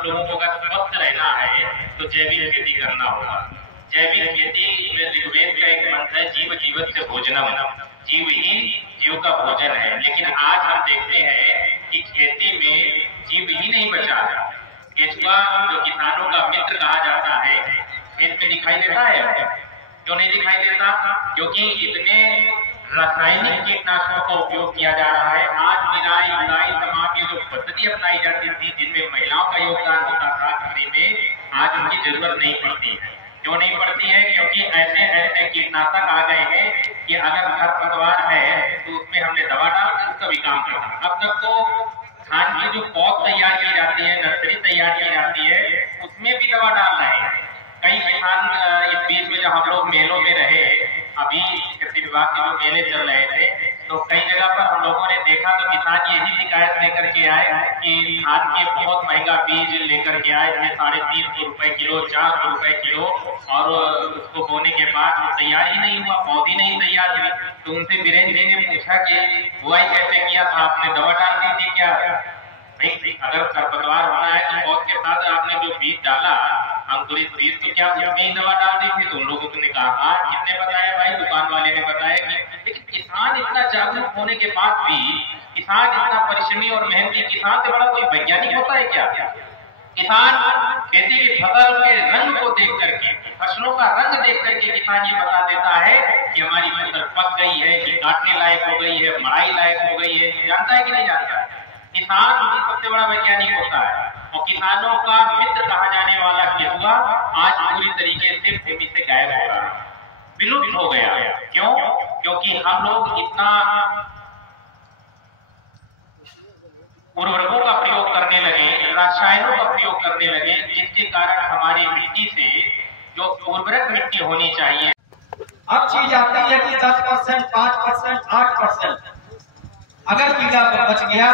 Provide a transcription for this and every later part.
लोगों को अगर स्वस्थ रहना है तो जैविक खेती करना होगा। जैविक खेती में ऋग्वेद का एक मंत्र है, जीव जीवत से भोजनम, जीव ही जीव का भोजन है। लेकिन आज हम देखते हैं कि खेती में जीव ही नहीं बचा। केचुआ जो किसानों का मित्र कहा जाता है, खेत में दिखाई देता है। क्यों नहीं दिखाई देता? क्योंकि इतने रासायनिक कीटनाशकों का उपयोग किया जा रहा है। आज निराई गुड़ाई तमाम की जो पद्धति अपनाई जाती थी, जिनमें महिलाओं का योगदान होता था खेती में, आज उनकी जरूरत नहीं पड़ती है। क्यों नहीं पड़ती है? क्योंकि ऐसे ऐसे कीटनाशक आ गए हैं कि अगर खरपतवार है तो उसमें हमने दवा डाल कर उसका भी काम करना। अब तक तो धान की जो पौध तैयार की जाती है, नर्सरी तैयार की जाती है, उसमें भी दवा डाल रहे हैं। कई किसान इस बीच में जब हम लोग मेलों में रहे, अभी कृषि विभाग के जो मेले चल रहे थे, तो कई जगह पर हम लोगों ने देखा तो किसान यही शिकायत लेकर के आए कि धान के बहुत महंगा बीज लेकर के आए, 350 रुपए किलो, 400 रुपए किलो, और उसको बोने के बाद वो तैयार ही नहीं हुआ, पौधी नहीं तैयार हुई। तो उनसे वीरेंद्र जी ने पूछा कि बुआई कैसे किया था आपने, दवा डाल दी थी क्या? अगर खरपतवार होना है तो पौध के साथ आपने जो बीज डाला, अंकुरित बीज, तो क्या उसमें ही दवा डाल दी थी? तो उन लोगों ने कहा हाँ। किसने बताया भाई? दुकान वाले ने बताया। कि लेकिन किसान इतना जागरूक होने के बाद भी, किसान इतना परिश्रमी और मेहनती, किसान से बड़ा कोई वैज्ञानिक होता है क्या? किसान खेती की फसल के रंग को देख करके, फसलों का रंग देख करके किसान ये बता देता है कि हमारी फसल पक गई है, कि काटने लायक हो गई है, मड़ाई लायक हो गई है। जानता है कि नहीं जानता है? किसान भी सबसे बड़ा वैज्ञानिक होता है। और किसानों का मित्र कहा जाने वाला केचुआ आज पूरी तरीके से भूमि से गायब हो रहा है, विलुप्त हो गया। क्यों? क्योंकि हम लोग इतना उर्वरकों का प्रयोग करने लगे, रसायनों का प्रयोग करने लगे, जिसके कारण हमारी मिट्टी से जो उर्वरक मिट्टी होनी चाहिए, अब चीज आती है कि 10%, 5%, 8%। अगर कीड़ा बच गया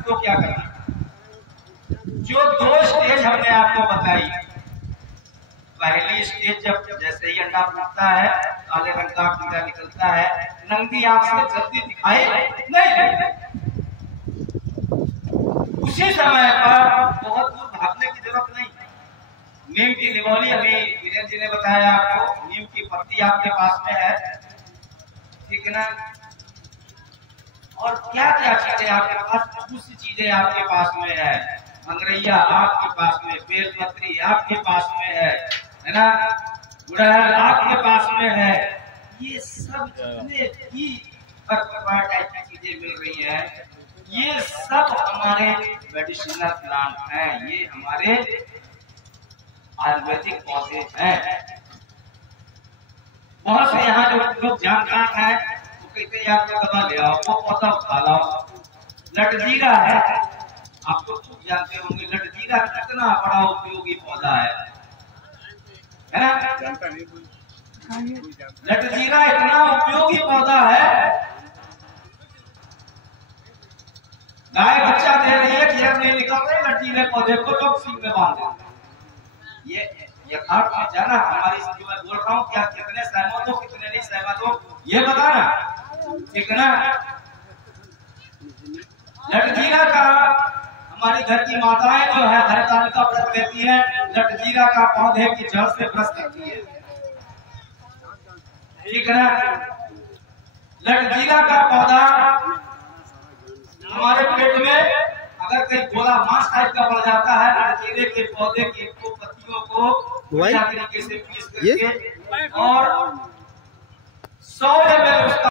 तो क्या करना? जो 2 स्टेज हमने आपको बताई, पहली स्टेज जब जैसे ही अंडा फूटता है, काले रंग का कीड़ा निकलता है, नंगी आंख से जल्दी दिखाई नहीं, उसी समय पर बहुत दूर भागने की जरूरत नहीं। नीम की निगोली, अभी वीरेंद्र जी ने बताया आपको, नीम की पत्ती आपके पास में है, ठीक है ना? और क्या क्या चीजें आपके पास, बहुत सी चीजें आपके पास में है। मंगरैया आपके पास में, बेलपत्री आपके पास में है ना? गुड़हल आपके पास में है। ये सब जितने भी टाइप की चीजें मिल रही है, ये सब हमारे मेडिसिनल प्लांट हैं, ये हमारे आयुर्वेदिक पौधे हैं। बहुत से यहाँ जो लोग जानकार हैं, कहते हैं आपको दवा ले आओ, वो पौधा उठा लाओ। लटजीरा है, आप तो खूब जानते होंगे, लटजीरा कितना बड़ा उपयोगी पौधा है ना? लटजीरा इतना उपयोगी पौधा है, गाय बच्चा दे रही है, घेर नहीं निकल रहे, लटजीरे पौधे को तो सींग में बांध दे। ये यथार्थ में जाना, हमारी जो मैं बोल रहा हूँ, क्या कितने सहमत हो, कितने नहीं सहमत हो, ये बताना, ठीक है ना? लटजीरा का हमारी घर की माताएं जो है हरताल का व्रत लेती है, लटजीरा का पौधे की जड़ से व्रत करती है, ठीक है ना? लटजीरा का पौधा हमारे पेट में अगर कहीं गोला मांस टाइप का बढ़ जाता है, लटजीरे के पौधे की पत्तियों को तरीके से पीस करके और 100 ml उसका